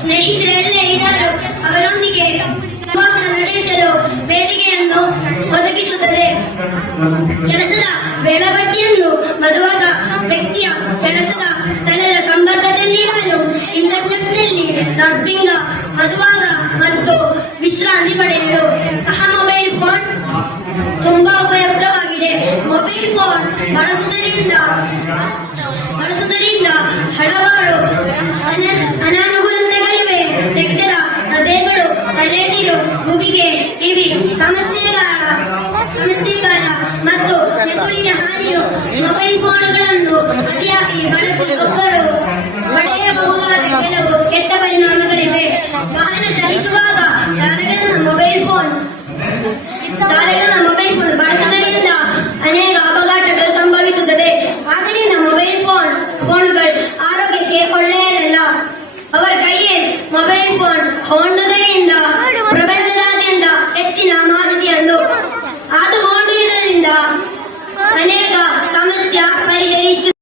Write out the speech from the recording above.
ಸ್ನೇಹಿತರೆಲ್ಲೇ ಇದ್ದರೂ ಅವರೊಂದಿಗೆ ಸಂವಹನ ನಡೆಸಲು ವೇದಿಕೆಯನ್ನು ಒದಗಿಸುತ್ತದೆ. ಕೆಲಸದ ವೇಳಾಪಟ್ಟಿಯನ್ನು ಮದುವಾದ ವ್ಯಕ್ತಿಯ ಕೆಲಸದ ಸ್ಥಳದ ಸಂಬಂಧದಲ್ಲಿರಲು ಇಂಟರ್ನೆಟ್ನಲ್ಲಿ ಸರ್ಫಿಂಗ್, ಮದುವಾಗ ಮತ್ತು ವಿಶ್ರಾಂತಿ ಪಡೆಯಲು ಸಹ ಮೊಬೈಲ್ ಫೋನ್ ತುಂಬಾ ಉಪಯುಕ್ತವಾಗಿದೆ. ಮೊಬೈಲ್ ಫೋನ್ ಬಳಸುವುದರಿಂದ ಹಲವಾರು ಅನಾನುಕೂಲತೆಗಳಿವೆ. ತೆಗೆದ ಹೃದಯಗಳು, ತಲೆನೀರು, ಗುಬಿಗೆ, ಕಿವಿ ಸಮಸ್ಯೆಗಳ ಮತ್ತು ಮೆದುಳಿನ ಹಾನಿಯು ಮೊಬೈಲ್ ಫೋನ್ಗಳನ್ನು ಅತಿಯಾಗಿ ಬಳಸಿ ಒಬ್ಬರು ಪಡೆಯಬಹುದಾದ ಕೆಲವು ಕೆಟ್ಟ ಪರಿಣಾಮಗಳಿವೆ. ವಾಹನ ಚಲಿಸುವಾಗ ಚಾಲಕನ ಮೊಬೈಲ್ ಫೋನ್ ಬಳಸುವುದರಿಂದ ಅನೇಕ ಅಪಘಾತಗಳು ಸಂಭವಿಸುತ್ತದೆ. ಆದ್ದರಿಂದ ಮೊಬೈಲ್ ಫೋನ್ಗಳು ಆರೋಗ್ಯಕ್ಕೆ ಒಳ್ಳೆಯದಲ್ಲ. ಅವರ ಕೈಯಲ್ಲಿ ಮೊಬೈಲ್ ಫೋನ್ ಹೊಂದುವುದರಿಂದ